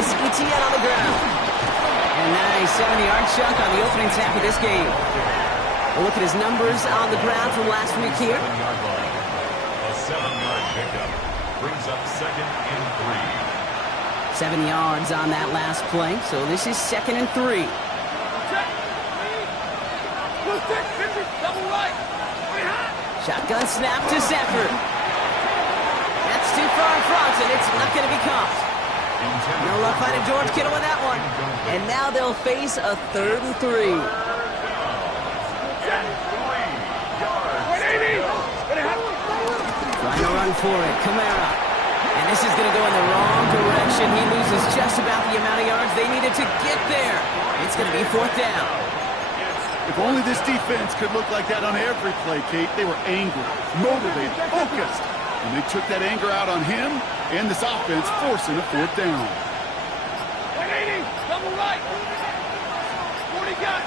Travis Etienne on the ground. And nice 70-yard chunk on the opening snap of this game. We'll look at his numbers on the ground from last week here. A 7-yard pickup brings up 2nd and 3. 7 yards on that last play, so this is 2nd and 3. Shotgun snap to Zephyr. That's too far in front, and it's not going to be caught. No luck finding George Kittle with that one. And now they'll face a 3rd and 3. Trying to run for it, Kamara. And this is going to go in the wrong direction. He loses just about the amount of yards they needed to get there. It's going to be 4th down. If only this defense could look like that on every play, Kate. They were angry, motivated, focused. And they took that anger out on him and this offense, forcing a 4th down. 180, double right. 40 guys.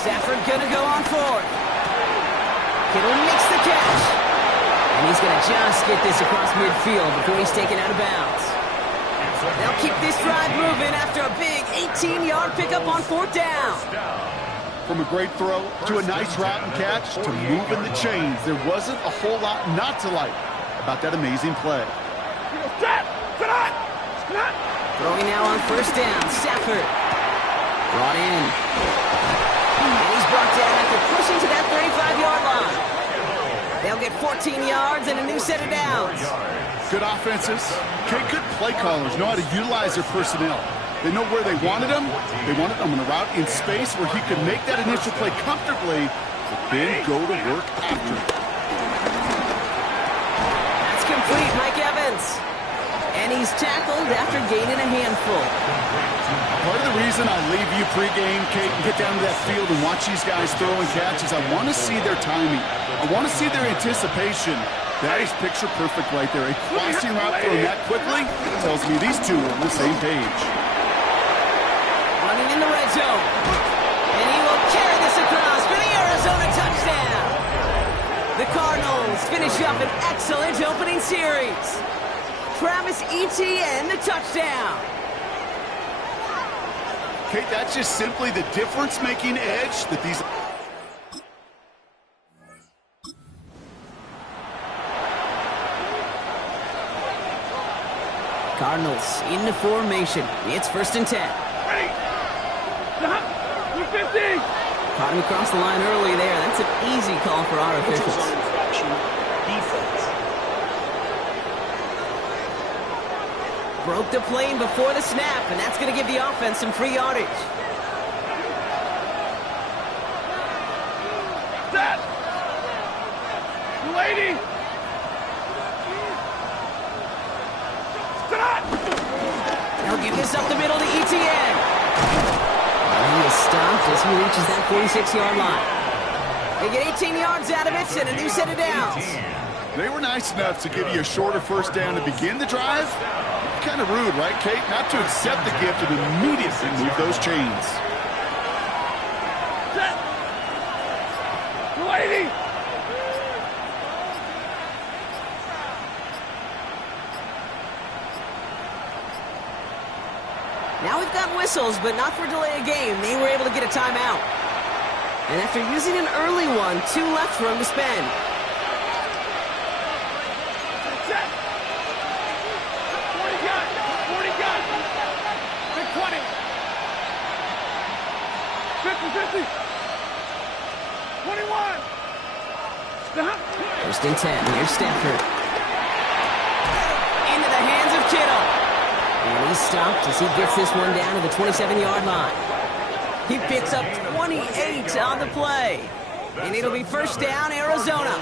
Stafford gonna go on 4th. Kittle makes the catch. And he's gonna just get this across midfield before he's taken out of bounds. They'll keep this drive moving after a big 18-yard pickup on 4th down. From a great throw to a nice route and catch to moving the chains, there wasn't a whole lot not to like about that amazing play. Throwing now on 1st down, Stafford. Brought in. And he's brought down after pushing to that 35-yard line. They'll get 14 yards and a new set of downs. Good offenses. Good play callers know how to utilize their personnel. They know where they wanted him. They wanted him on a route in space where he could make that initial play comfortably, but then go to work after it. That's complete, Mike Evans. And he's tackled after gaining a handful. Part of the reason I leave you pregame, Kate, and get down to that field and watch these guys throw and catch is I want to see their timing. I want to see their anticipation. That is picture perfect right there. A crossing route thrown that quickly tells me these two are on the same page. Running in the red zone. And he will carry this across for the Arizona touchdown. The Cardinals finish up an excellent opening series. Travis Etienne, the touchdown. Kate, that's just simply the difference-making edge that these... Cardinals into formation. It's 1st and 10. Ready. 250. Caught him across the line early there. That's an easy call for our officials. Defense. Broke the plane before the snap, and that's going to give the offense some free yardage. Set. 280. They'll give this up the middle to Etienne. And he is stopped as he reaches that 46-yard line. They get 18 yards out of it and a new set of downs. They were nice enough to give you a shorter 1st down to begin the drive. Kind of rude, right, Kate? Not to accept the gift and immediately move those chains. Set. 280. Now we've got whistles, but not for delay of game. They were able to get a timeout. And after using an early one, 2 left for him to spend. Set. 40 guys. 20. 50. 21. Stop. 1st and 10. Here's Stafford. Into the hands of Kittle. And he's stopped as he gets this one down to the 27-yard line. He picks up 28 on the play. And it'll be 1st down, Arizona.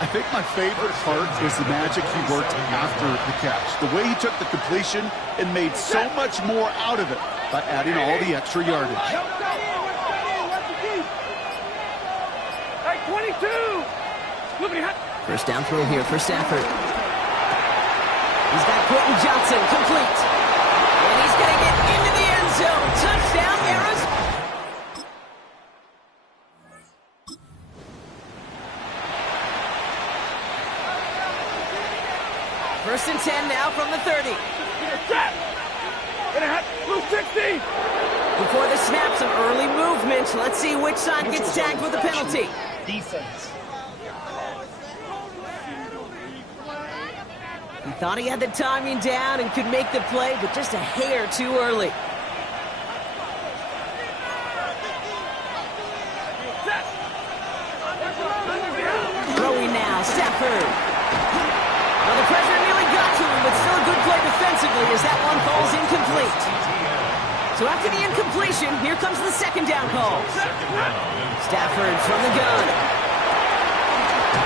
I think my favorite part is the magic he worked after the catch. The way he took the completion and made so much more out of it by adding all the extra yardage. Hey, 22. 1st down throw here for Stafford. He's got Quentin Johnson complete. And he's going to get into the end zone. Touchdown, Arizona. 1st and 10 now now from the 30. Set. Blue 60. Before the snap, some early movement. Let's see which side gets tagged with a penalty. Defense. He thought he had the timing down and could make the play, but just a hair too early. Throwing now, Stafford. Well, the pressure nearly got to him, but still a good play defensively as that one falls incomplete. So after the incompletion, here comes the second down call. Stafford from the gun.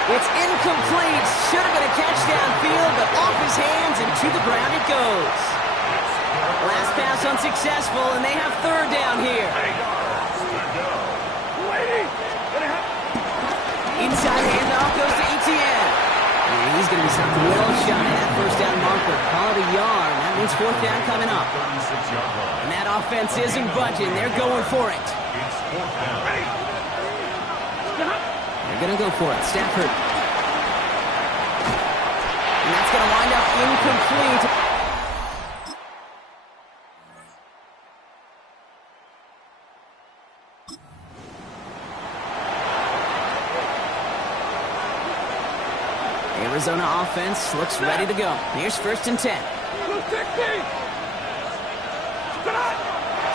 It's incomplete. Should have been a catch downfield, but off his hands and to the ground it goes. Last pass unsuccessful, and they have third down here. Inside handoff goes to Etienne. And he's going to be stopped well shy of that first down marker. Call it a yard. That means fourth down coming up. And that offense isn't budging. They're going for it. They're going to go for it. Stafford. And that's going to wind up incomplete. Arizona offense looks ready to go. Here's first and 10.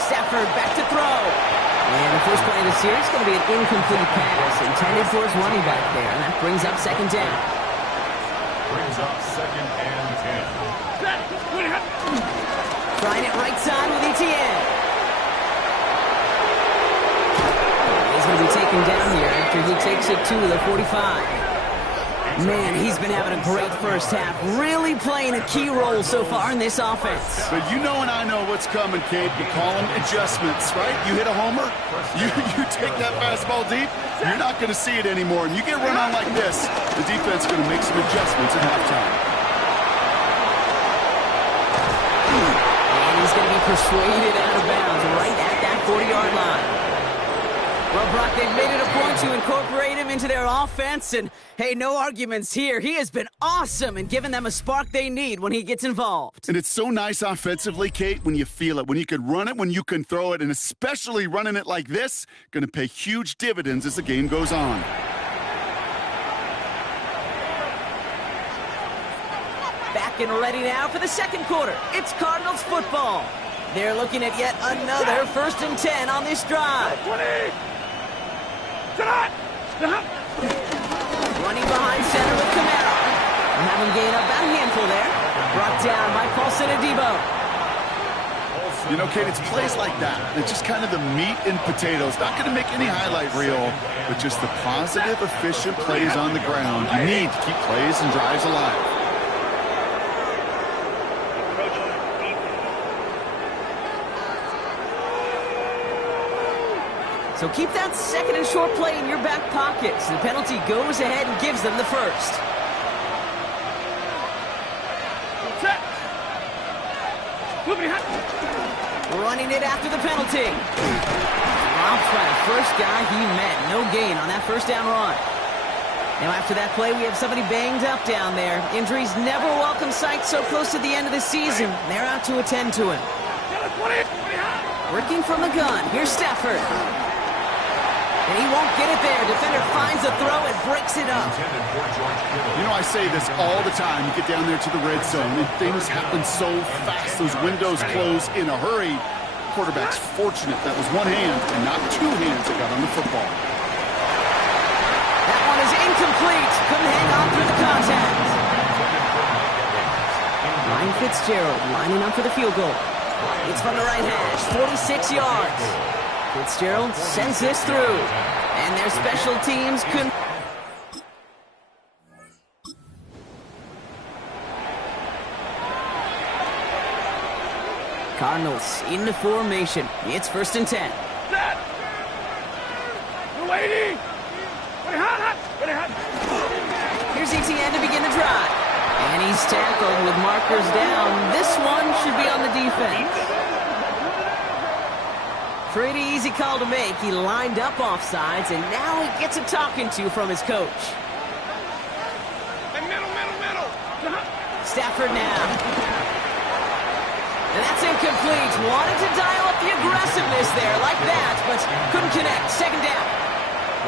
Stafford back to throw. And the first play of the series is going to be an incomplete pass intended for his running back there. And that brings up second down. Brings up second and 10. Trying it right side with Etienne. He's going to be taken down here after he takes it to the 45. Man, he's been having a great first half. Really playing a key role so far in this offense. But you know and I know what's coming, Kate. We call them adjustments, right? You hit a homer, you take that fastball deep, you're not going to see it anymore. And you get run on like this, the defense is going to make some adjustments at halftime. And he's going to be persuaded out of bounds right at that 40-yard line. Well, Brock, they've made it a point to incorporate him into their offense, and hey, no arguments here. He has been awesome and given them a spark they need when he gets involved. And it's so nice offensively, Kate, when you feel it, when you can run it, when you can throw it, and especially running it like this, going to pay huge dividends as the game goes on. Back and ready now for the second quarter. It's Cardinals football. They're looking at yet another first and 10 on this drive. 20. Running behind center with Camara. And have him gain up about a handful there. Brought down by Paulson Adebo. You know, Kate, it's plays like that. It's just kind of the meat and potatoes. Not going to make any highlight reel, but just the positive, efficient plays on the ground. You need to keep plays and drives alive. So keep that second and short play in your back pocket. So the penalty goes ahead and gives them the first. Running it after the penalty. Dropped by the first guy he met. No gain on that first down run. Now after that play, we have somebody banged up down there. Injuries never a welcome sight so close to the end of the season. They're out to attend to him. Working from the gun. Here's Stafford. And he won't get it there. Defender finds the throw and breaks it up. You know, I say this all the time. You get down there to the red zone, and things happen so fast. Those windows close in a hurry. Quarterback's fortunate that was one hand and not two hands that got on the football. That one is incomplete. Couldn't hang on through the contact. Ryan Fitzgerald lining up for the field goal. It's from the right hash, 46 yards. Fitzgerald sends this through, and their special teams couldn't. Cardinals into formation. It's first and 10. Set. We're waiting. Here's Etienne to begin the drive. And he's tackled with markers down. This one should be on the defense. Pretty easy call to make. He lined up offsides, and now he gets a talking to from his coach. Middle. Stafford now. And that's incomplete. Wanted to dial up the aggressiveness there like that, but couldn't connect. Second down.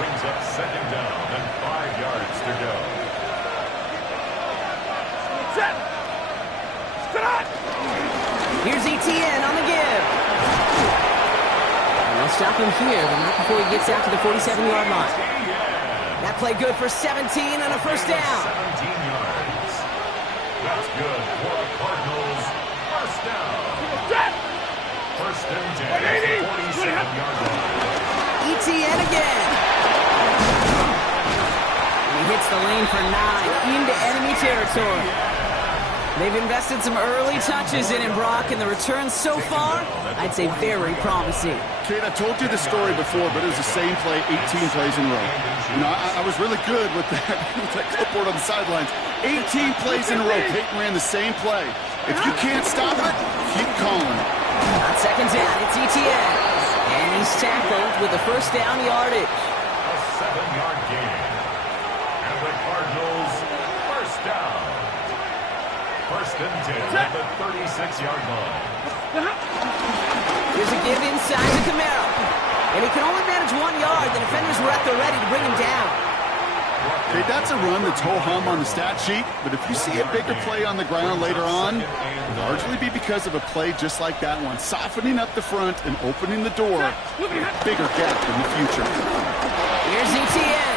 Brings up second down and 5 yards to go. Set. Stop. Here's ETN on the give. And they'll stop him here, but not before he gets out to the 47-yard line. That play good for 17 and a first down. 17 yards. That's good for the Cardinals. First down. Set. First and 10. 47-yard line. ETN again. And he hits the lane for 9 into enemy territory. They've invested some early touches in him, Brock, and the returns so far, I'd say very promising. Kate, I told you this story before, but it was the same play 18 plays in a row. You know, I was really good with that, with that clipboard on the sidelines. 18 plays in a row. Peyton ran the same play. If you can't stop it, keep calling it. On second down, it's ETN. And he's tackled with the first down yardage. A 7-yard gain. And the Cardinals first down. First and 10 at the 36-yard line. Here's a give inside to Camaro. And he can only manage 1 yard. The defenders were at the ready to bring him down. Okay, that's a run that's ho-hum on the stat sheet, but if you see a bigger play on the ground later on, it'll largely be because of a play just like that one, softening up the front and opening the door, bigger gap in the future. Here's ETN.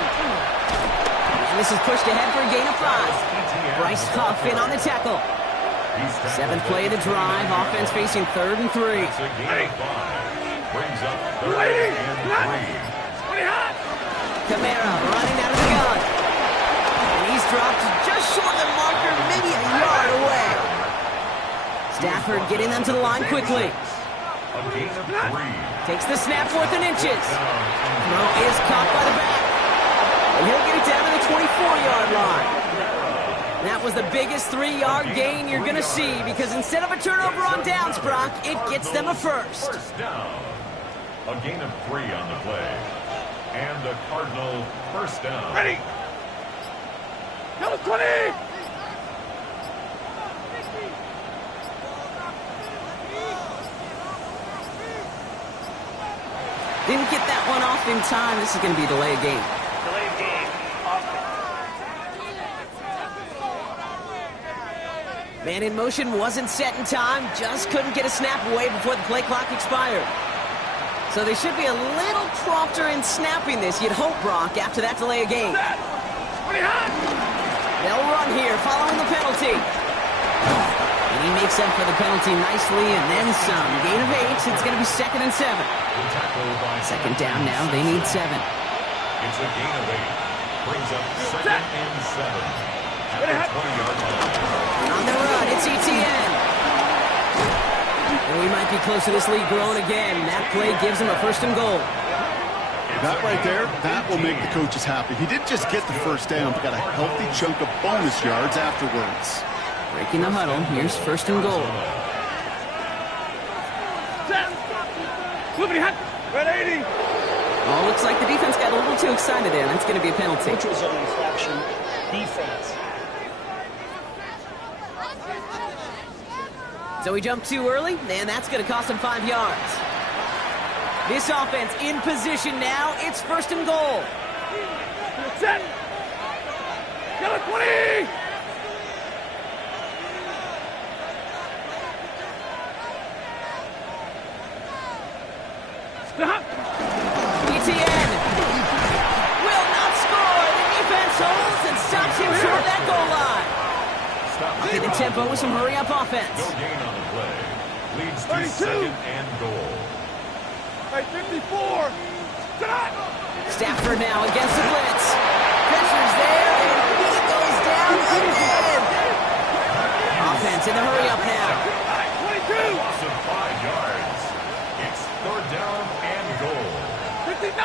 And this is pushed ahead for a gain of 5. Bryce Huff in on the tackle. 7th play of the drive. Offense facing 3rd and 3. It's a gain of 5. Brings up 3rd and 3. Camaro running out of the gun. And he's dropped just short of the marker, maybe a yard away. Stafford getting them to the line quickly. A gain of 3. Takes the snap, 4th and inches. Throw is caught by the back. And he'll get it down to the 24-yard line. That was the biggest 3-yard gain you're going to see because instead of a turnover on downs, Brock, it gets them a first. First down. A gain of 3 on the play. And a Cardinal first down. Ready. Number 20. Didn't get that one off in time. This is going to be a delay of game. Delay of game. Offense. Man in motion wasn't set in time. Just couldn't get a snap away before the play clock expired. So they should be a little prompter in snapping this, you'd hope, Brock, after that delay of game. They'll run here following the penalty. And he makes up for the penalty nicely and then some. Gain of 8. It's going to be 2nd and 7. Second down now. They need 7. It's a gain of 8. Brings up 2nd and 7. At the 20-yard line. On the run, it's ETN. And we might be close to this lead growing again. That play gives him a 1st and goal. That right there, that will make the coaches happy. He didn't just get the first down, but got a healthy chunk of bonus yards afterwards. Breaking the huddle. Here's 1st and goal. Red 80. Oh, looks like the defense got a little too excited there. That's going to be a penalty. Neutral zone infraction. Defense. So he jumped too early, and that's going to cost him 5 yards. This offense in position now. It's 1st and goal. Set. Yellow 20. Stop. ETN will not score. The defense holds and stops him short of that goal line. Okay, the tempo with some hurry-up offense. No gain on the play. Leads to 32. 2nd and goal. Right, 54. Stop. Stafford now against the blitz. Pressure's there, and he goes down again. Offense in the hurry-up now. 22. Loss of 5 yards. It's 3rd down and goal. 59.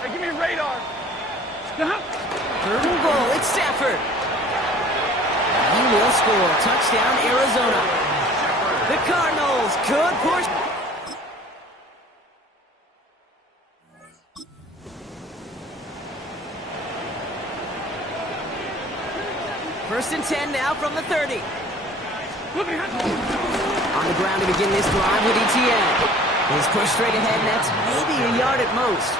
Hey, give me a radar. Stop. 3rd and goal. It's Stafford. He will score. Touchdown, Arizona. The Cardinals could push. First and 10 now from the 30. On the ground to begin this drive with Etienne. He's pushed straight ahead, and that's maybe a yard at most.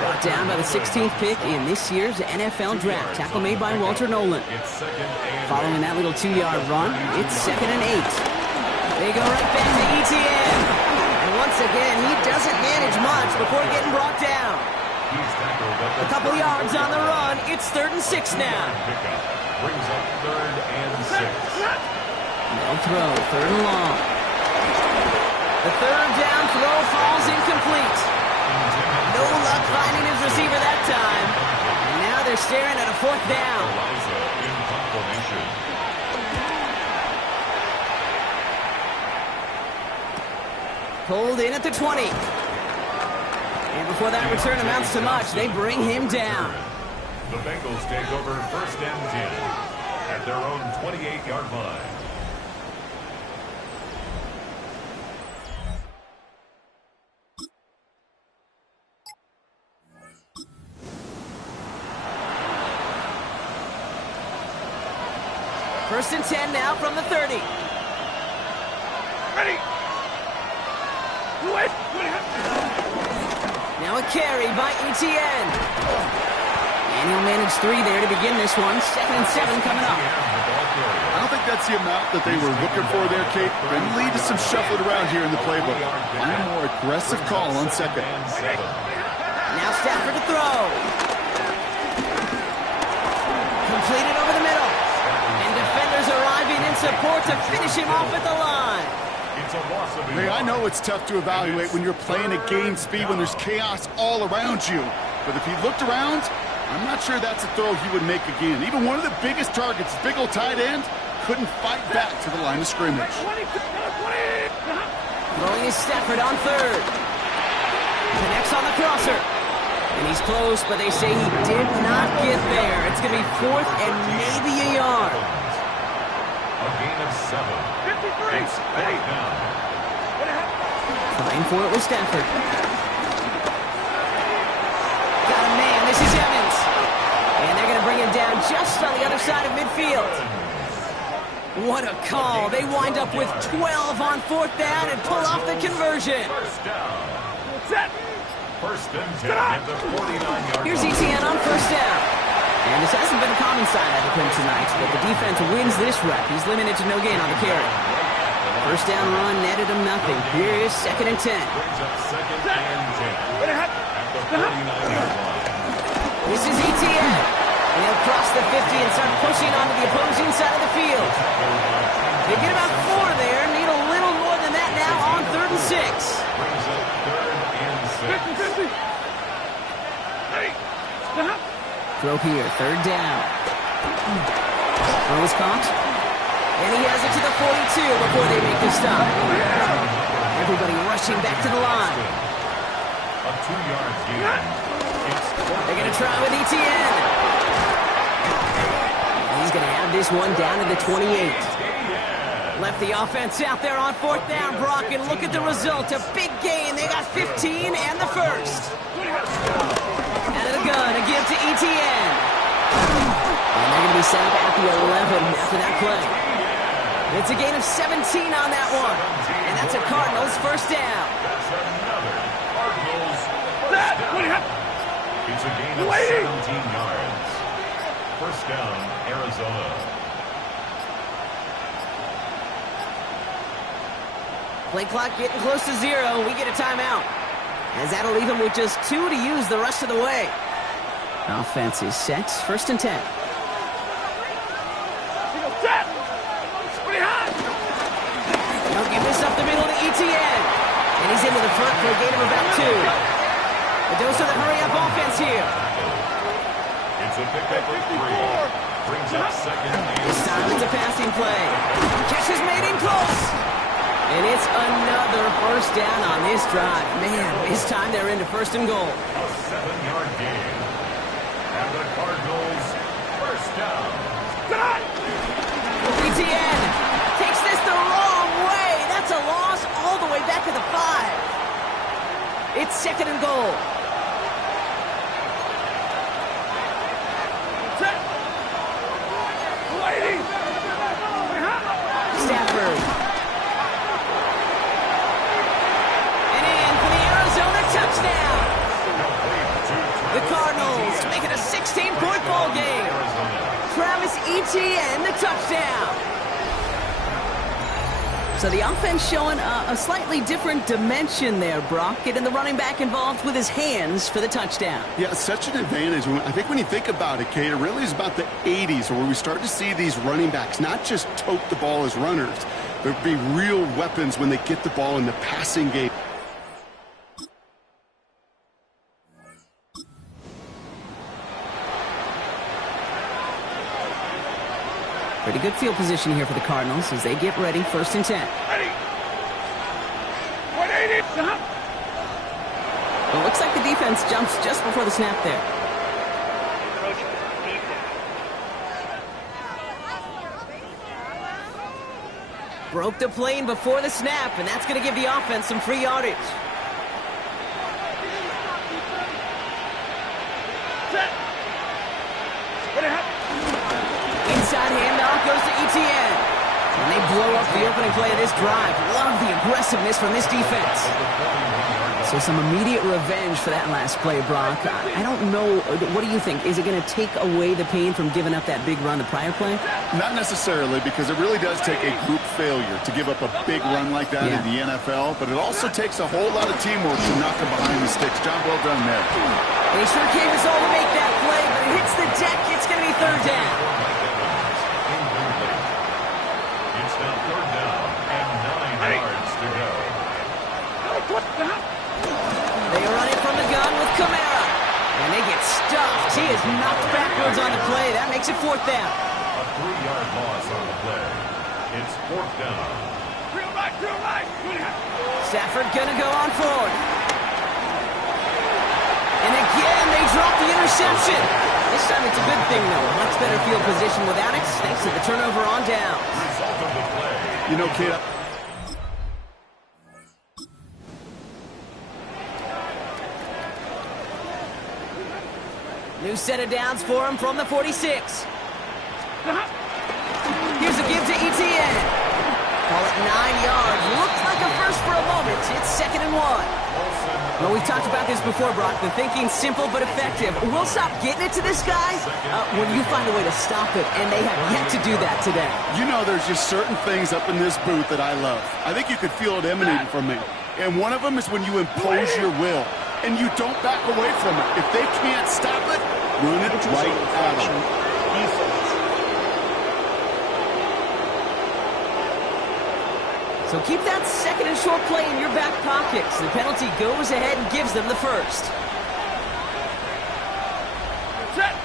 Brought down by the 16th pick in this year's NFL Draft. Tackle made by Walter Nolan. Following that little 2-yard run, it's 2nd and 8. They go right back to Etienne. And once again, he doesn't manage much before getting brought down. A couple yards on the run. It's 3rd and 6 now. Brings up 3rd and 6. No throw, 3rd and long. The 3rd down throw falls incomplete. No luck finding his receiver that time. And now they're staring at a 4th down. Pulled in at the 20. And before that return amounts to much, they bring him down. The Bengals take over 1st and 10 at their own 28-yard line. First and 10 now from the 30. Ready. Now a carry by Etienne. And he'll manage 3 there to begin this one. 2nd and 7 coming up. I don't think that's the amount that they were looking for there, Kate. Going to lead to some shuffling around here in the playbook. Find a more aggressive call on 2nd. Now Stafford to throw. Completed over the middle. And defenders arriving in support to finish him off at the line. Hey, I know it's tough to evaluate when you're playing at game speed when there's chaos all around you. But if he looked around, I'm not sure that's a throw he would make again. Even one of the biggest targets, big old tight end, couldn't fight back to the line of scrimmage. Throwing is Stafford on 3rd. Connects on the crosser. And he's close, but they say he did not get there. It's going to be 4th and maybe a yard. A gain of 7. 53. It's 4th down. Trying for it with Stafford. Got a man. This is Evans. And they're going to bring him down just on the other side of midfield. What a call. They wind up with 12 on 4th down and pull off the conversion. First down. Set. First and 10 at the 49-yard Here's line. Etienne on 1st down. And this hasn't been a common sign out of him tonight, but the defense wins this rep. He's limited to no gain on the carry. First down run netted him nothing. Here is 2nd and 10. Brings up 2nd and 10 at the 49-yard line. This is Etienne. And he'll cross the 50 and start pushing onto the opposing side of the field. They get about 4 there. Need a little more than that now on 3rd and 6. Brings up 3rd and 6. 50. Ready. Throw here, 3rd down. Throw is caught. And he has it to the 42 before they make the stop. Everybody rushing back to the line. A 2-yard gain. They're going to try with Etienne. He's going to have this one down to the 28. Left the offense out there on 4th down, Brock, and look at the result. A big gain. They got 15 and the first. Out of the gun, a give to Etienne. And they're going to be set up at the 11 after that play. It's a gain of 17 on that one. And that's a Cardinals first down. That's another Cardinals first down. It's a gain of 17 yards. First down, Arizona. Play clock getting close to 0. We get a timeout. As that'll leave him with just 2 to use the rest of the way. Offense is set. First and 10. They'll give this up the middle to Etienne. And he's into the front for a gain of about 2. A dose of the hurry-up offense here. It's a pickup of 3. Brings up 2nd This and time it's a passing play. Catch is made in close. And it's another first down on this drive. Man, this time they're into 1st and goal. a 7-yard gain. And the Cardinals first down. Etienne takes this the wrong way. That's a loss all the way back to the 5. It's 2nd and goal. Set. Waiting. Etienne, the touchdown. So the offense showing a slightly different dimension there, Brock, getting the running back involved with his hands for the touchdown. Yeah, such an advantage. I think when you think about it, Kate, it really is about the 80s where we start to see these running backs not just tote the ball as runners, but be real weapons when they get the ball in the passing game. Pretty good field position here for the Cardinals as they get ready, 1st and 10. Ready. 180. Well, it looks like the defense jumps just before the snap there. Encroachment. Defense. Broke the plane before the snap, and that's going to give the offense some free yardage. Set. What happened? Inside handoff goes to Etienne. And they blow up the opening play of this drive. Love the aggressiveness from this defense. So some immediate revenge for that last play, Brock. I don't know. What do you think? Is it going to take away the pain from giving up that big run the prior play? Not necessarily, because it really does take a group failure to give up a big run like that in the NFL, but it also takes a whole lot of teamwork to knock them behind the sticks. Job well done there. They sure gave us all to make that play, but it hits the deck. It's going to be 3rd down. It's now 3rd down and 9 yards to go. They are running from the gun with Kamara. And they get stuffed. He is knocked backwards on the play. That makes it 4th down. A 3-yard loss on the play. It's 4th down. Real right. Stafford gonna go on forward. And again, they drop the interception. This time it's a good thing, though. Much better field position without it, thanks to the turnover on downs. Result of the play. You know, Kate, New set of downs for him from the 46. Here's a give to Etienne. Call it 9 yards. Looks like a first for a moment. It's 2nd and 1. Well, we've talked about this before, Brock. The thinking's simple but effective. We'll stop getting it to this guy when you find a way to stop it, and they have yet to do that today. you know there's just certain things up in this booth that I love. I think you could feel it emanating from me. And one of them is when you impose your will. And you don't back away from it. If they can't stop it, run it right at them. Defense. So keep that 2nd and short play in your back pockets. The penalty goes ahead and gives them the first. Set.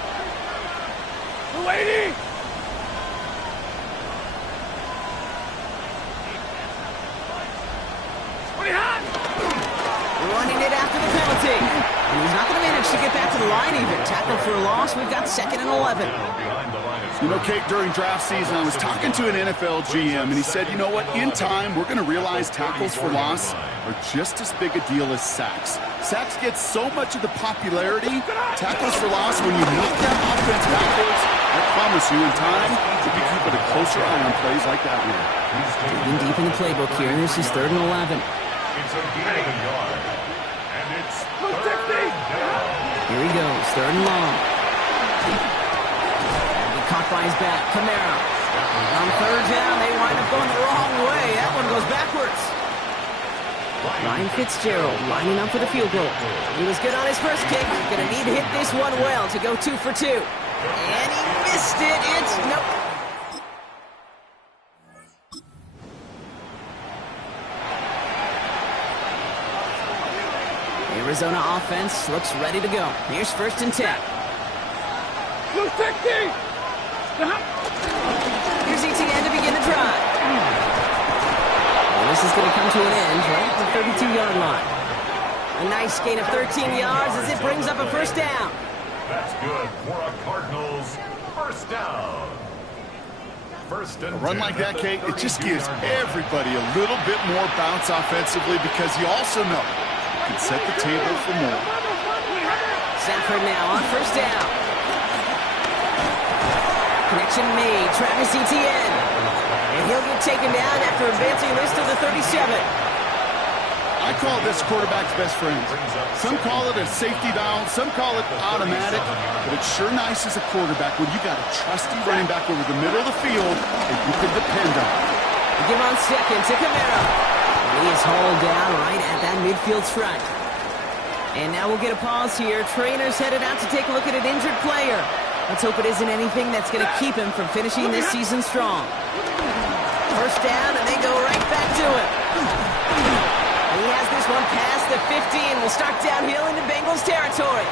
280. Running it after the penalty. And he's not going to manage to get back to the line even. Tackle for a loss. We've got 2nd and 11. You know, Kate, during draft season, I was talking to an NFL GM, and he said, you know what, in time, we're going to realize tackles for loss are just as big a deal as sacks. Sacks get so much of the popularity. Tackles for loss, when you knock that offense backwards, I promise you, in time, we'll be keeping a closer eye on plays like that one. Digging deep in the playbook here. This is 3rd and 11. It's a gain of a yard. And it's 3rd down. Here he goes. 3rd and long. And he caught by his back. Kamara. On 3rd down, they wind up going the wrong way. That one goes backwards. Ryan Fitzgerald lining up for the field goal. He was good on his first kick. Going to need to hit this one well to go 2 for 2. And he missed it. It's nope. Arizona offense looks ready to go. Here's 1st and 10. Blue 60. Here's Etienne to begin the drive. Well, this is going to come to an end right at the 32-yard line. A nice gain of 13 yards as it brings up a 1st down. That's good for a Cardinals 1st down. 1st and A run 10 like that, at the Kate, it just gives 32-yard line. everybody a little bit more bounce offensively because you also know you can set the table for more. Stafford now on 1st down. Connection made. Travis Etienne. And he'll get taken down after advancing this to the 37. I call this quarterback's best friend. Some call it a safety valve, some call it automatic, but it's sure nice as a quarterback when you got a trusty running back over the middle of the field that you can depend on. We give on second to Camaro. He is hauled down right at that midfield stripe. And now we'll get a pause here. Trainer's headed out to take a look at an injured player. Let's hope it isn't anything that's going to keep him from finishing this season strong. First down, and they go right back to him. He has this one past the 15. We'll start downhill into Bengals territory.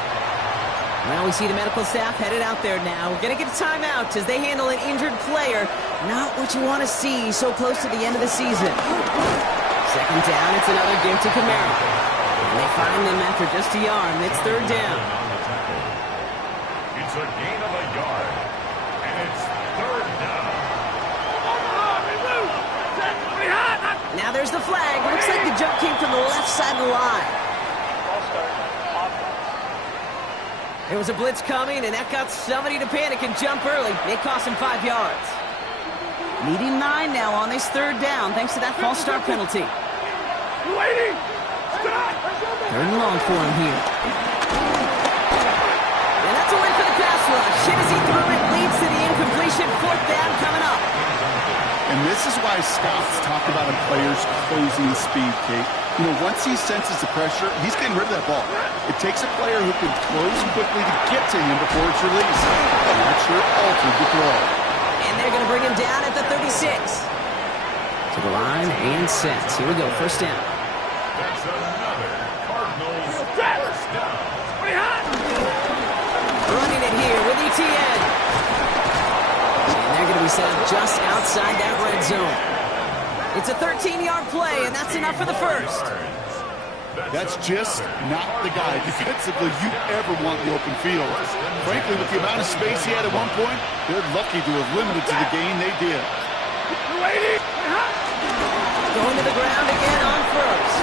Well, we see the medical staff headed out there now. We're going to get a timeout as they handle an injured player. Not what you want to see so close to the end of the season. Second down, it's another give to Camaro. And they find them after just a yard, and it's third down. It's a gain of a yard, and it's third down. Now there's the flag. Looks like the jump came from the left side of the line. There was a blitz coming, and that got somebody to panic and jump early. It cost him 5 yards. Needing 9 now on this third down, thanks to that false start penalty. Third and long for him here. And that's a win for the pass rush. Hit as he threw it, leads to the incompletion. Fourth down coming up. And this is why scouts talk about a player's closing speed, Kate. You know, once he senses the pressure, he's getting rid of that ball. It takes a player who can close quickly to get to him before it's released. And that sure altered the throw. And they're going to bring him down at the 36. To the line and set. Here we go, first down. That's another Cardinals first down. Running it here with ETN. And they're going to be set up just outside that red zone. It's a 13-yard play, and that's enough for the first. That's just not the guy defensively you ever want in the open field. Frankly, with the amount of space he had at one point, they're lucky to have limited to the gain they did. Going to the ground again on first.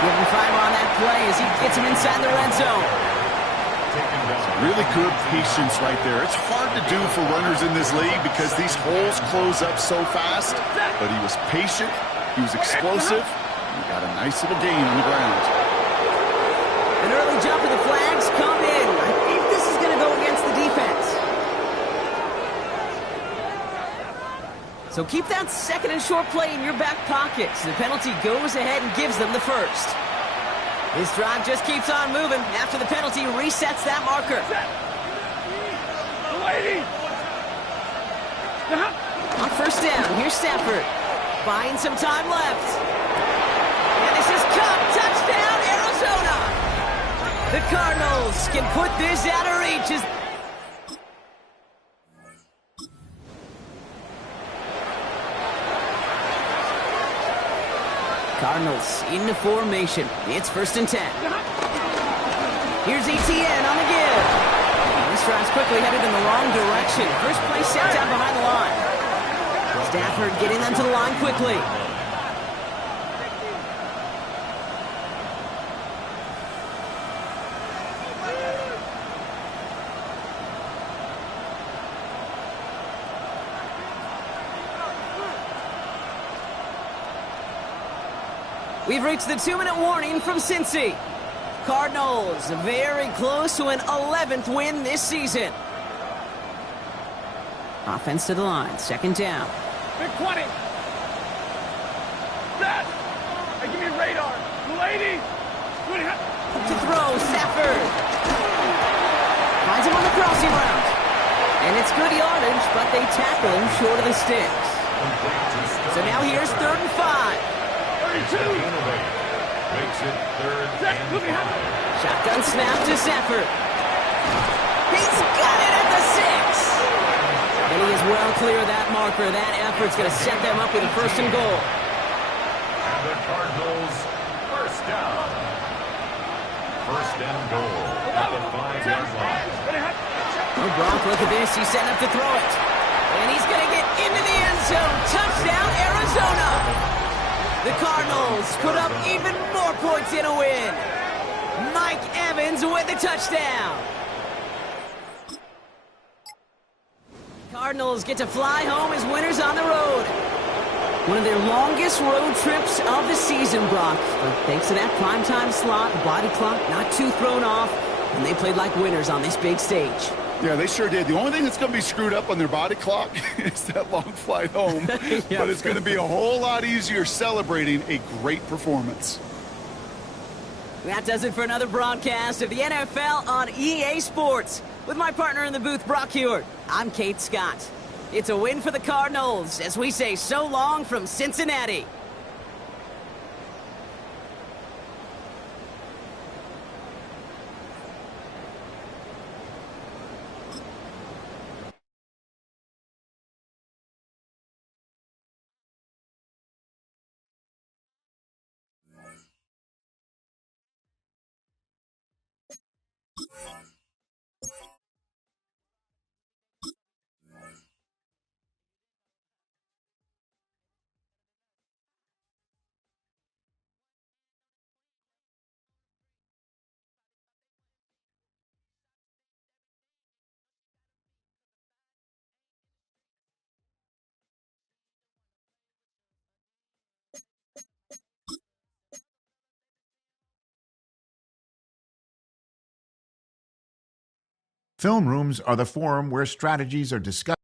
Give him 5 on that play as he gets him inside the red zone. Really good patience right there. It's hard to do for runners in this league because these holes close up so fast. But he was patient, he was explosive, and he got a nice little gain on the ground. An early jump of the flags come in. I think this is going to go against the defense. So keep that second and short play in your back pocket. So the penalty goes ahead and gives them the first. This drive just keeps on moving. After the penalty, resets that marker. On first down, here's Stafford. Buying some time left. And this is Cup. Touchdown, Arizona. The Cardinals can put this out of reach. Cardinals into formation. It's first and 10. Here's ETN on the give. This drive's quickly headed in the wrong direction. First play set down behind the line. Stafford getting them to the line quickly. We've reached the 2-minute warning from Cincy. Cardinals very close to an 11th win this season. Offense to the line, second down. Big 20. Set. Hey, give me radar. Lady. To throw, Stafford. Finds him on the crossing route. And it's good yardage, but they tackle him short of the sticks. So now here's 3rd and 5. 32. Makes it 3rd and 5. Shotgun snap to Stafford. He's got it at the 6. And he is well clear of that marker. That effort's going to set them up with a 1st and goal. And the Cardinals first down. 1st and goal at the 5-yard line. Oh, Gronk, look at this. He's setting up to throw it. And he's going to get into the end zone. Touchdown, Arizona. The Cardinals put up even more points in a win. Mike Evans with the touchdown. Cardinals get to fly home as winners on the road. One of their longest road trips of the season, Brock. But thanks to that primetime slot, the body clock not too thrown off, and they played like winners on this big stage. Yeah, they sure did. The only thing that's going to be screwed up on their body clock is that long flight home. Yep. But it's going to be a whole lot easier celebrating a great performance. That does it for another broadcast of the NFL on EA Sports. With my partner in the booth, Brock Hewitt, I'm Kate Scott. It's a win for the Cardinals as we say so long from Cincinnati. Film rooms are the forum where strategies are discussed.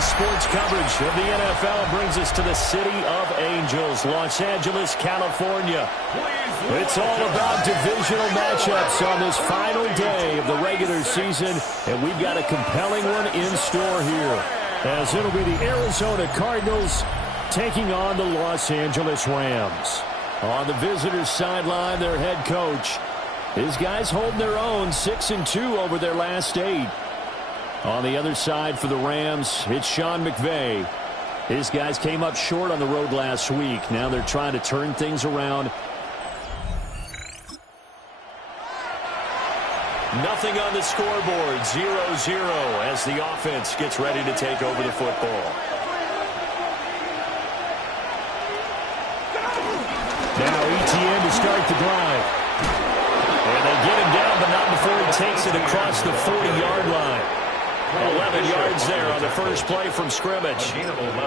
Sports coverage of the NFL brings us to the City of Angels, Los Angeles, California. It's all about divisional matchups on this final day of the regular season, and we've got a compelling one in store here, as it'll be the Arizona Cardinals taking on the Los Angeles Rams. On the visitors' sideline, their head coach. His guys holding their own, 6-2 over their last 8. On the other side for the Rams, it's Sean McVay. His guys came up short on the road last week. Now they're trying to turn things around. Nothing on the scoreboard, 0-0 as the offense gets ready to take over the football. Now ETN to start the drive. And they get him down, but not before he takes it across the 40-yard line. 11 yards there on the first play from scrimmage.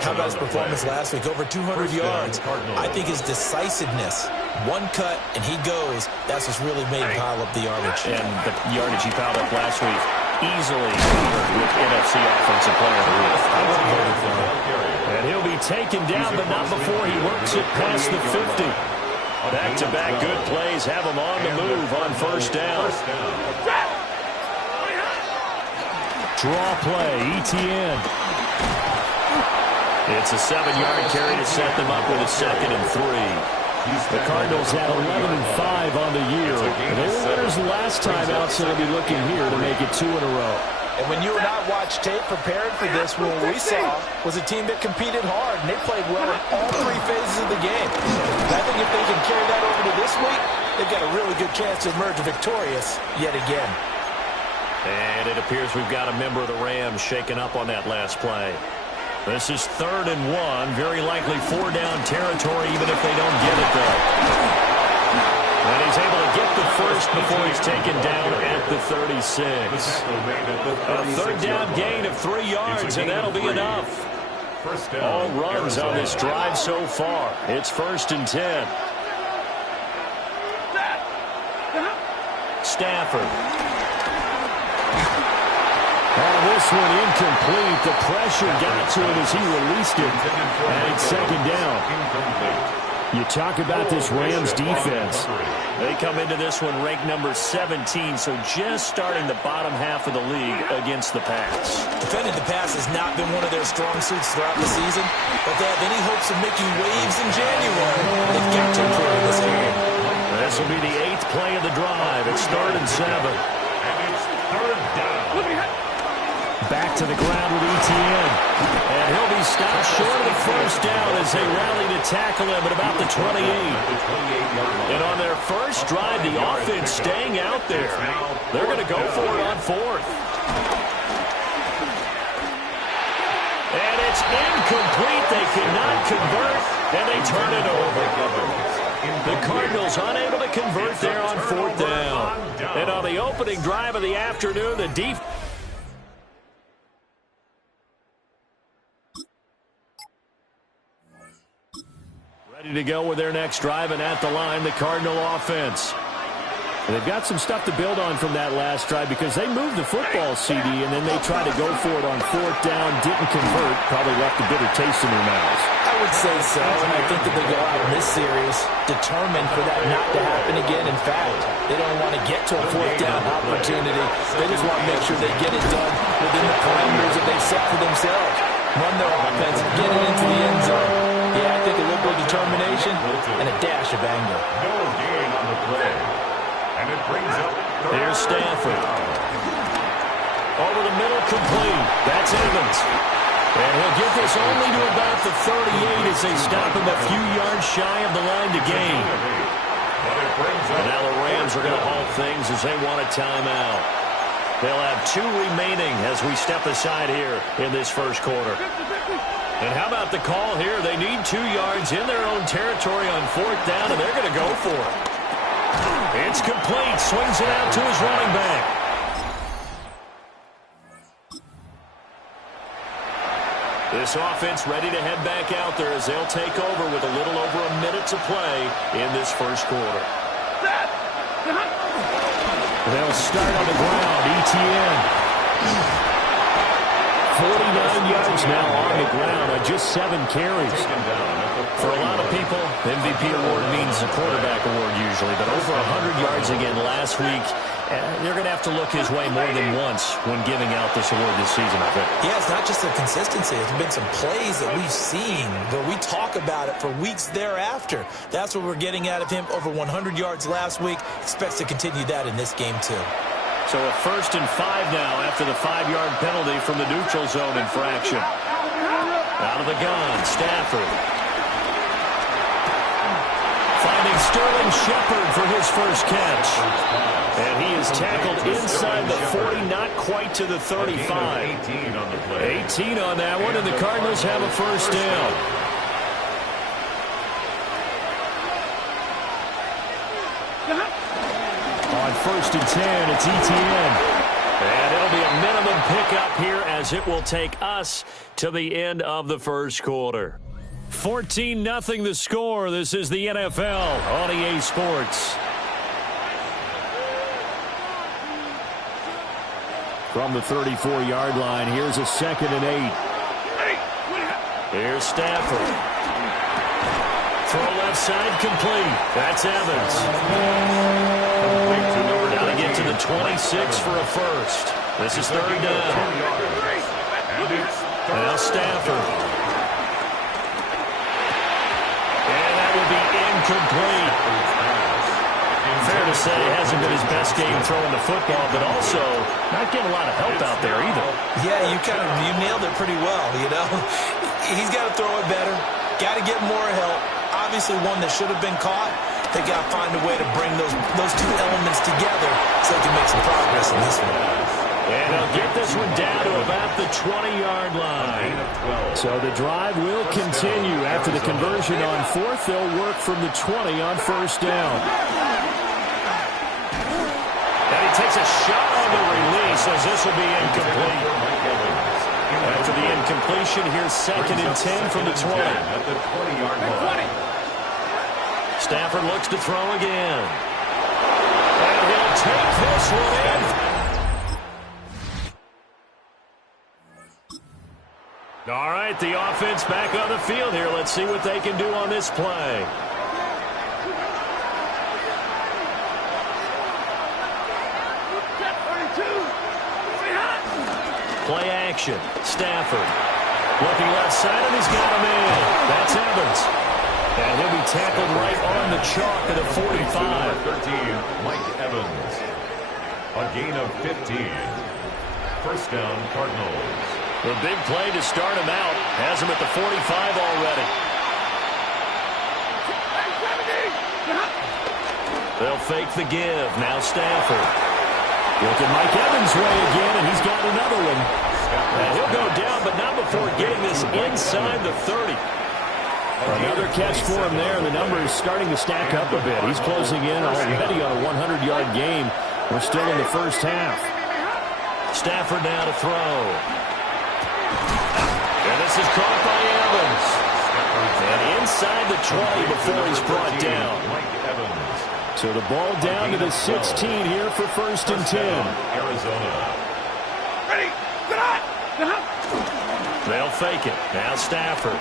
How about his performance last week? Over 200 yards. I think his decisiveness, one cut and he goes, that's what's really made him pile up the yardage. And the yardage he piled up last week, easily covered with NFC Offensive Player of the Week. I would have voted for him. And he'll be taken down, but not before he works it past the 50. Back-to-back good plays have him on the move on first down. Draw play, ETN. It's a 7-yard carry to set them up with a 2nd and 3. The Cardinals had 11-5 on the year. They were winners the last time out, so they'll be looking here to make it 2 in a row. And when you and I watched tape preparing for this, what we saw was a team that competed hard, and they played well in all 3 phases of the game. And I think if they can carry that over to this week, they've got a really good chance to emerge victorious yet again. And it appears we've got a member of the Rams shaken up on that last play. This is 3rd and 1. Very likely 4-down territory, even if they don't get it, though. And he's able to get the first before he's taken down at the 36. A 3rd down gain of 3 yards, and that'll be enough. All runs on this drive so far. It's 1st and 10. Stafford. This one incomplete. The pressure got to him as he released it. And it's 2nd down. You talk about this Rams defense. They come into this one ranked number 17, so just starting the bottom half of the league against the pass. Defending the pass has not been one of their strong suits throughout the season, but they have any hopes of making waves in January, they've got to improve in this game. This will be the 8th play of the drive. It's 3rd and 7. And it's 3rd down. Back to the ground with ETN. And he'll be stopped short of the first down as they rally to tackle him at about the 28. And on their first drive, the offense staying out there. They're going to go for it on 4th. And it's incomplete. They cannot convert, and they turn it over. The Cardinals unable to convert there on 4th down. And on the opening drive of the afternoon, the defense. Ready to go with their next drive, and at the line, the Cardinal offense. And they've got some stuff to build on from that last drive because they moved the football, CD, and then they tried to go for it on fourth down, didn't convert, probably left a bitter taste in their mouths. I would say so, and I think that they go out in this series determined for that not to happen again. In fact, they don't want to get to a fourth down opportunity. They just want to make sure they get it done within the parameters that they've set for themselves. Run their offense, get it into the end zone. Yeah, I think a little bit of determination and a dash of anger. No gain on the play. And it brings up Here's Stafford. Over the middle, complete. That's Evans. And he'll get this only to about the 38 as they stop him a few yards shy of the line to gain. And now the Rams are going to halt things as they want a timeout. They'll have 2 remaining as we step aside here in this first quarter. And how about the call here? They need 2 yards in their own territory on fourth down, and they're going to go for it. It's complete. Swings it out to his running back. This offense ready to head back out there as they'll take over with a little over a minute to play in this first quarter. They'll start on the ground. ETN. 49 yards now on the ground on just 7 carries. For a lot of people, the MVP award means the quarterback award usually, but over 100 yards again last week. They're going to have to look his way more than once when giving out this award this season, I think. Yeah, it's not just the consistency. It's been some plays that we've seen where we talk about it for weeks thereafter. That's what we're getting out of him. Over 100 yards last week. Expects to continue that in this game, too. So a 1st and 5 now after the 5-yard penalty from the neutral zone infraction. Out of the gun, Stafford. Finding Sterling Shepard for his first catch. And he is tackled inside the 40, not quite to the 35. 18 on the play. 18 on that one, and the Cardinals have a first down. On 1st and 10, it's ETN. And it'll be a minimum pickup here as it will take us to the end of the first quarter. 14-0 the score. This is the NFL on EA Sports. From the 34-yard line, here's a 2nd and 8. Here's Stafford. Throw left side complete. That's Evans. Now to get to the 26 for a first. This is 3rd down. Now Stafford. And that will be incomplete. Fair to say, hasn't been his best game throwing the football, but also not getting a lot of help out there either. Yeah, you nailed it pretty well, you know. He's got to throw it better. Got to get more help. Obviously one that should have been caught. They got to find a way to bring those 2 elements together so they can make some progress in this one. And they'll get this one down to about the 20-yard line. So the drive will continue. After the conversion on 4th, they'll work from the 20 on 1st down. And he takes a shot on the release as this will be incomplete. After the incompletion, here's 2nd and 10 from the 20. At the 20-yard line. Stafford looks to throw again. And he'll take this one in. All right, the offense back on the field here. Let's see what they can do on this play. Play action. Stafford. Looking left side, and he's got him in. That's Evans. And he'll be tackled right on the chalk at a 45. 13, Mike Evans. A gain of 15. First down, Cardinals. The big play to start him out. Has him at the 45 already. They'll fake the give. Now Stafford. Looking Mike Evans' way again, and he's got another one. And he'll go down, but not before getting this inside the 30. Another catch for him there, and the number is starting to stack up a bit. He's closing in already on a 100-yard game. We're still in the first half. Stafford now to throw. And this is caught by Evans. And inside the 20 before he's brought down. So the ball down to the 16 here for 1st and 10. Arizona. Ready, get on! They'll fake it. Now Stafford.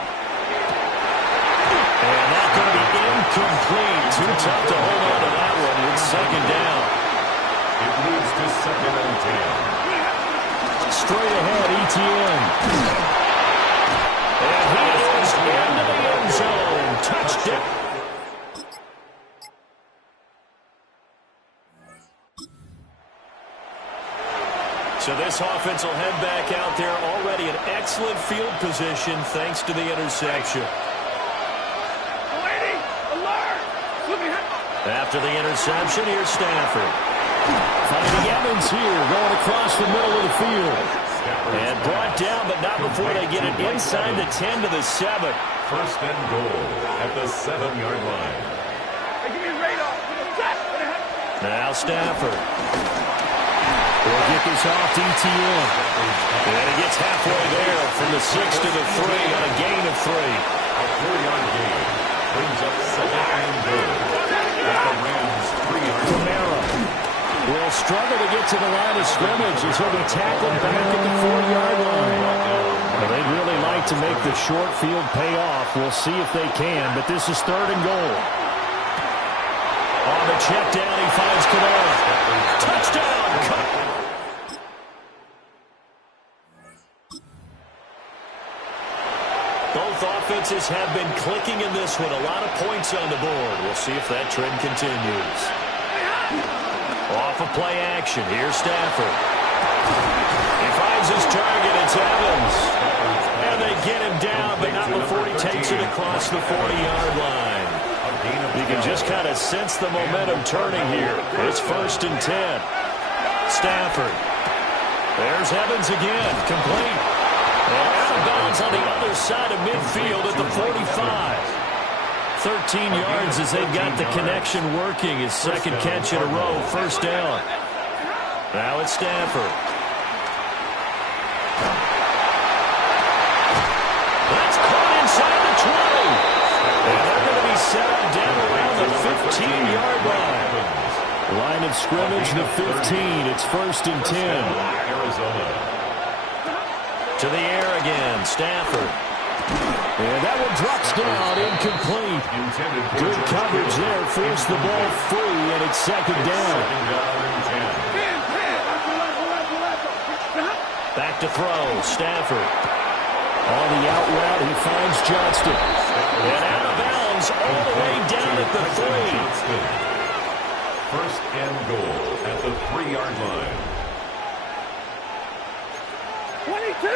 And that's going to be incomplete. Too tough to hold on to that one with 2nd down. It moves to 2nd and 10. Straight ahead, ETN. And he is into the end zone. Touchdown. So this offense will head back out there already in excellent field position thanks to the interception. Lady, alert! After the interception, here's Stafford. Finding Evans here, going across the middle of the field. And brought down, but not before they get it inside the 10 to the 7. 1st and goal at the 7-yard line. Hey, give me radar. Now Stafford. We'll get this off to ETN. And he gets halfway there from the 6 to the 3 on a gain of 3. A 4-yard gain brings up 2nd and goal at the Rams' 3-yard line. Camara will struggle to get to the line of scrimmage as he'll be tackled back at the 4-yard line. Well, they'd really like to make the short field pay off. We'll see if they can, but this is 3rd and goal. On the check down, he finds Camara. Touchdown! Both offenses have been clicking in this one. A lot of points on the board. We'll see if that trend continues. Off of play action. Here's Stafford. He finds his target. It's Evans. And they get him down, but not before he takes it across the 40-yard line. You can just kind of sense the momentum turning here. It's 1st and 10. Stafford. There's Evans again. Complete. And out of bounds on the other side of midfield at the 45. 13 yards as they've got the connection working. His 2nd catch in a row, 1st down. Now it's Stafford. That's caught inside the 20. And they're going to be set up down around the 15-yard line. Line of scrimmage, the 15. It's 1st and 10. Arizona. To the air again, Stafford. And that one drops down, incomplete. Good coverage there, forced the ball free, and it's 2nd down. Back to throw, Stafford. On the out route, he finds Johnston. And out of bounds, all the way down at the 3. 1st and goal at the 3-yard line. 22!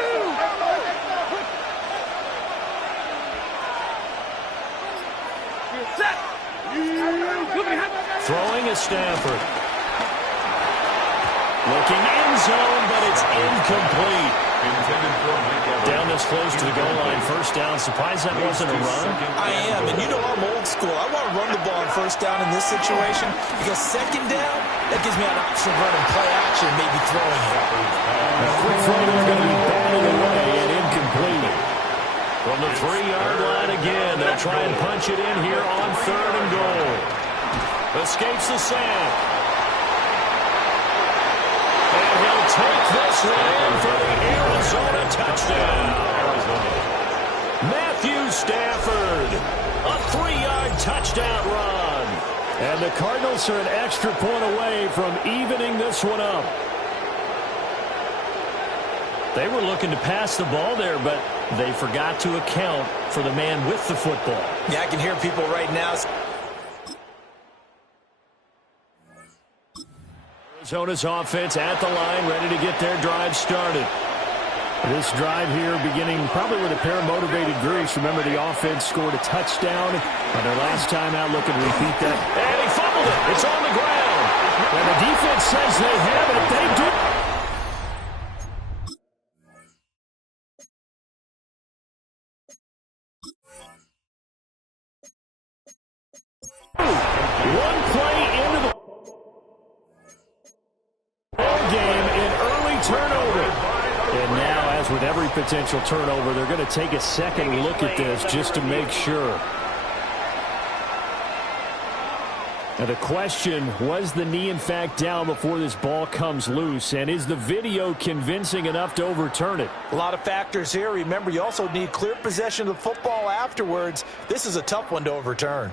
Set! Throwing is Stafford. Looking end zone, but it's incomplete. Down this close to the goal line, 1st down. Surprised that wasn't a run? I am, and you know I'm old school. I want to run the ball on 1st down in this situation because 2nd down, that gives me an option of running play action, maybe throwing it. A quick throw there going to be batted away and incomplete. From the 3-yard line again, they'll try and punch it in here on 3rd and goal. Escapes the sack. And he'll take this one in for the Arizona touchdown. Matthew Stafford, a 3-yard touchdown run. And the Cardinals are an extra point away from evening this one up. They were looking to pass the ball there, but they forgot to account for the man with the football. Yeah, I can hear people right now. Arizona's offense at the line, ready to get their drive started. This drive here beginning probably with a pair of motivated groups. Remember, the offense scored a touchdown on their last time out. Looking to repeat that. And he fumbled it. It's on the ground. And the defense says they have it. They do. One play into the with every potential turnover, they're going to take a second look at this just to make sure. Now the question, was the knee in fact down before this ball comes loose? And is the video convincing enough to overturn it? A lot of factors here. Remember, you also need clear possession of the football afterwards. This is a tough one to overturn.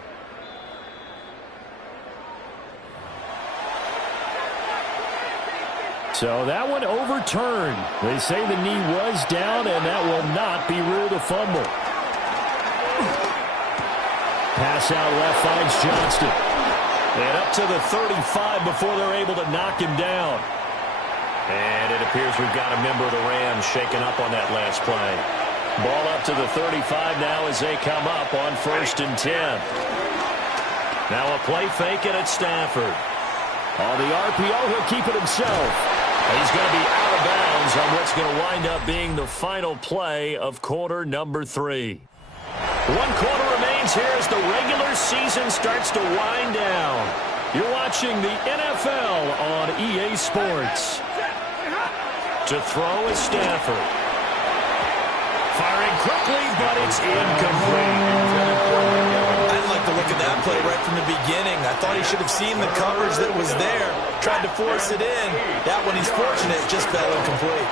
So that one overturned. They say the knee was down, and that will not be ruled a fumble. Pass out left finds Johnston. And up to the 35 before they're able to knock him down. And it appears we've got a member of the Rams shaken up on that last play. Ball up to the 35 now as they come up on 1st and 10. Now a play fake and it's Stafford. On the RPO, he'll keep it himself. He's going to be out of bounds on what's going to wind up being the final play of quarter number 3. 1 quarter remains here as the regular season starts to wind down. You're watching the NFL on EA Sports. To throw is Stafford. Firing quickly, but it's incomplete. I didn't like the look of that play right from the beginning. I thought he should have seen the coverage that was there, tried to force it in. That one, he's fortunate, just fell incomplete.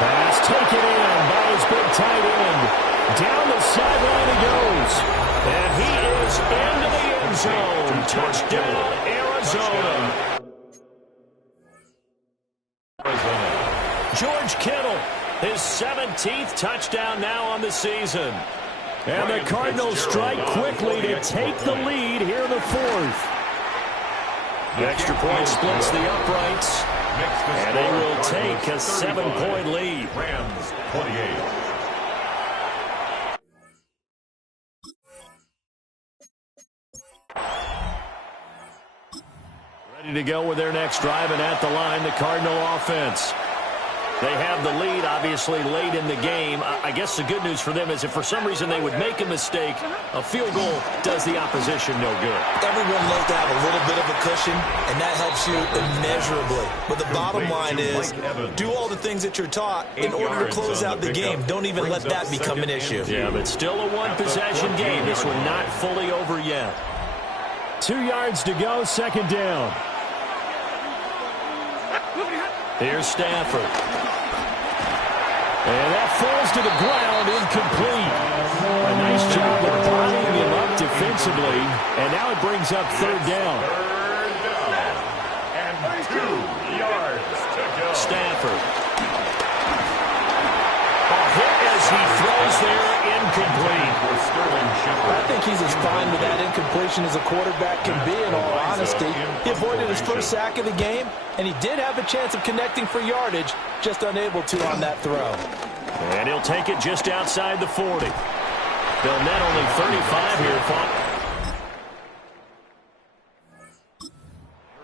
Pass taken in by his big tight end. Down the sideline he goes. And he is into the end zone. Touchdown, Arizona. George Kittle, his 17th touchdown now on the season. And the Cardinals strike quickly to take the lead here in the 4th. The extra point splits the uprights. And they will take a 7-point lead. Rams 28. Ready to go with their next drive, and at the line, the Cardinal offense. They have the lead, obviously, late in the game. I guess the good news for them is if for some reason they would make a mistake, a field goal does the opposition no good. Everyone loves to have a little bit of a cushion, and that helps you immeasurably. But the bottom line is, do all the things that you're taught in order to close out the game. Don't even let that become an issue. Yeah, but still a one-possession game. This one not fully over yet. 2 yards to go, 2nd down. Here's Stafford. And that falls to the ground, incomplete. A nice job of bodying him up defensively. And now it brings up 3rd down. 3rd down. And 2 yards to go. Stafford. A hit as he throws there, incomplete. I think he's as fine with that incompletion as a quarterback can be, in all honesty. He avoided his first sack of the game, and he did have a chance of connecting for yardage, just unable to on that throw. And he'll take it just outside the 40. They'll net only 35 here.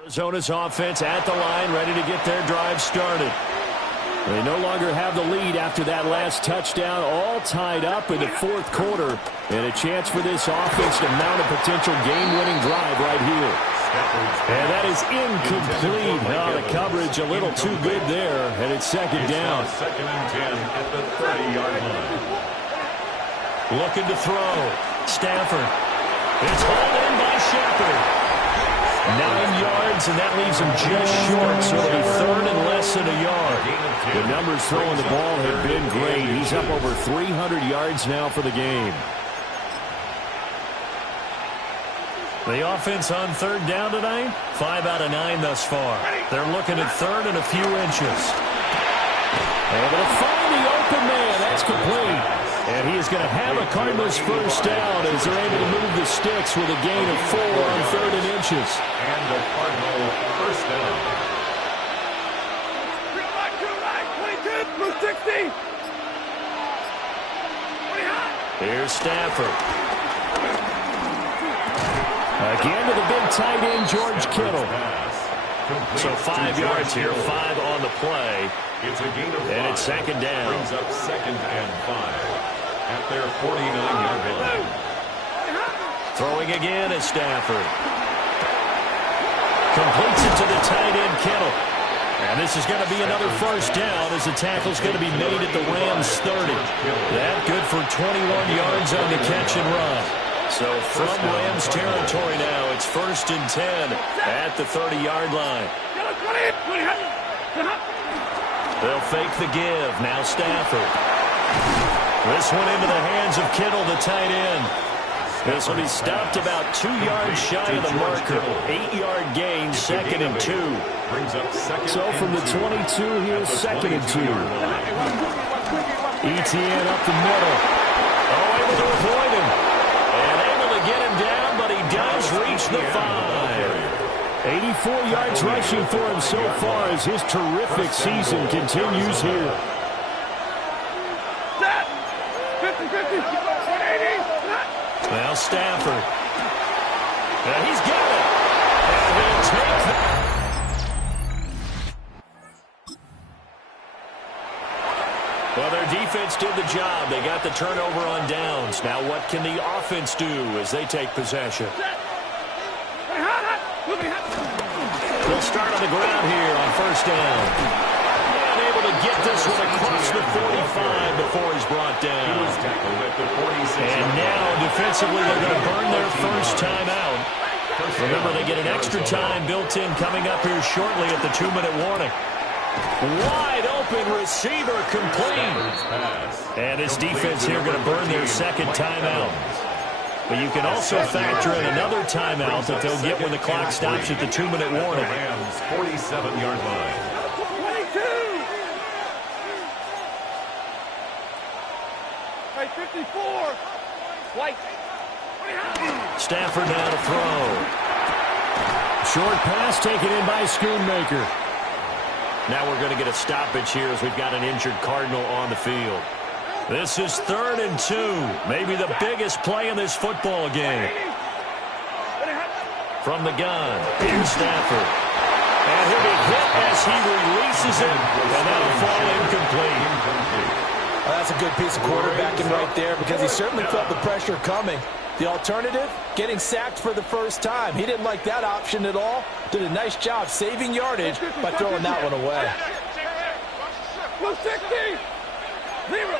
Arizona's offense at the line, ready to get their drive started. They no longer have the lead after that last touchdown, all tied up in the 4th quarter. And a chance for this offense to mount a potential game-winning drive right here. And that is incomplete. Now the coverage a little too good there, and it's 2nd down. 2nd and 10 at the 30-yard line. Looking to throw. Stafford. It's hauled in by Shepard. 9 yards, and that leaves him just short, so it'll be 3rd and less than a yard. The numbers throwing the ball have been great. He's up over 300 yards now for the game. The offense on 3rd down tonight, 5 out of 9 thus far. They're looking at 3rd and a few inches. Able to find the open man. That's complete. And he is going to have a Cardinals 1st down as they're able to move the sticks with a gain of 4 on 3rd and inches. And the Cardinal 1st down. 60. Here's Stafford. Again to the big tight end, George Kittle. So 5 yards here, 5 on the play. It's a gain of 5. And it's 2nd down. Brings up 2nd and 5 at their 49-yard line. Throwing again is Stafford. Completes it to the tight end, Kittle. And this is going to be another first down as the tackle's going to be made at the Rams 30. That good for 21 yards on the catch and run. So from Rams territory now, it's 1st and 10 at the 30-yard line. They'll fake the give. Now Stafford. This one into the hands of Kittle, the tight end. This will be stopped about 2 yards shy of the marker. 8-yard gain, 2nd and 2. So from the 22, here's 2nd and 2. ETN up the middle. Oh, able to avoid him. And able to get him down, but he does reach the 5. 84 yards rushing for him so far as his terrific season continues here. 50-50, 180. Now Stafford. And he's got it. And he'll take that. Well, their defense did the job. They got the turnover on downs. Now what can the offense do as they take possession? They'll start on the ground here on 1st down. And able to get this one across the 45 before he's brought down. And now defensively they're going to burn their first timeout. Remember, they get an extra time built in coming up here shortly at the 2-minute warning. Wide open receiver complete. And his defense here going to burn their second timeout. But you can also factor in another timeout that they'll get when the clock stops at the 2-minute warning. Rams 47-yard line. 22. Hey, 54. White. Stafford now to throw. Short pass taken in by Schoonmaker. Now we're going to get a stoppage here as we've got an injured Cardinal on the field. This is 3rd and 2. Maybe the biggest play in this football game. From the gun, here's Stafford. And he'll be hit as he releases it, and that'll fall incomplete. Well, that's a good piece of quarterbacking right there because he certainly felt the pressure coming. The alternative, getting sacked for the first time. He didn't like that option at all. Did a nice job saving yardage by throwing that one away. 160. 0.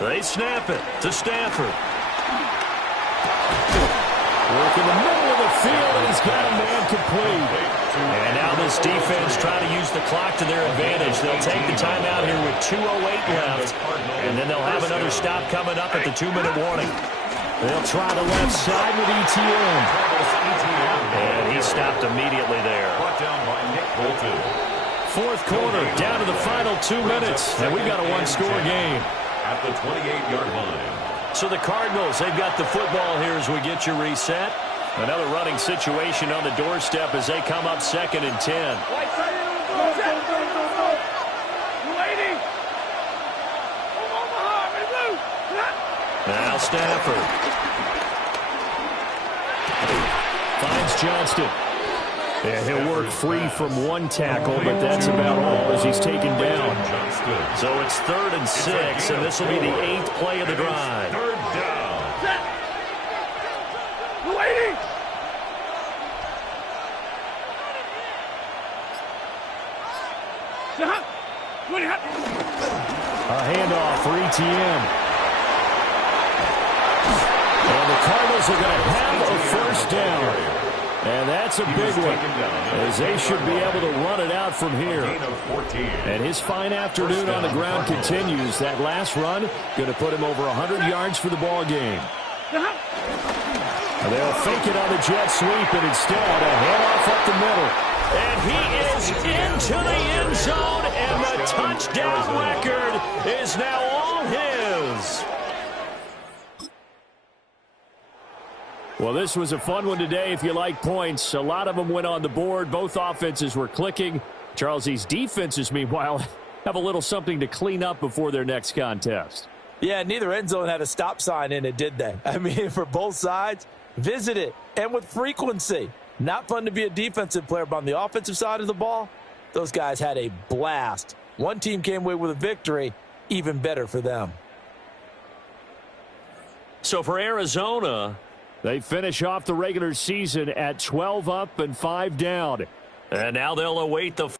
They snap it to Stafford. Work in the middle of the field, and he's got a man complete. And now this defense trying to use the clock to their advantage. They'll take the timeout here with 2:08 left, and then they'll have another stop coming up at the 2-minute warning. They'll try the left side with ETN. And he stopped immediately there. Brought down by Nick Bolton. 4th quarter, down to the final 2 minutes, and we've got a one-score game. At the 28-yard line. So the Cardinals, they've got the football here as we get you reset. Another running situation on the doorstep as they come up 2nd and 10. Now Stafford. Finds Johnston. And he'll work free from one tackle, but that's about all as he's taken down. So it's 3rd and 6, and this will be the 8th play of the drive. 3rd down. A handoff for ETN. And the Cardinals are going to have a first down. And that's a big one, as they should be able to run it out from here. And his fine afternoon on the ground continues. That last run going to put him over 100 yards for the ball game. They'll fake it on the jet sweep, and instead a handoff up the middle. And he is into the end zone, and the touchdown record is now all his. Well, this was a fun one today if you like points. A lot of them went on the board. Both offenses were clicking. Charles, these defenses, meanwhile, have a little something to clean up before their next contest. Yeah, neither end zone had a stop sign in it, did they? I mean, for both sides, visit it, and with frequency. Not fun to be a defensive player, but on the offensive side of the ball, those guys had a blast. One team came away with a victory, even better for them. So for Arizona, They finish off the regular season at 12 up and 5 down. And now they'll await the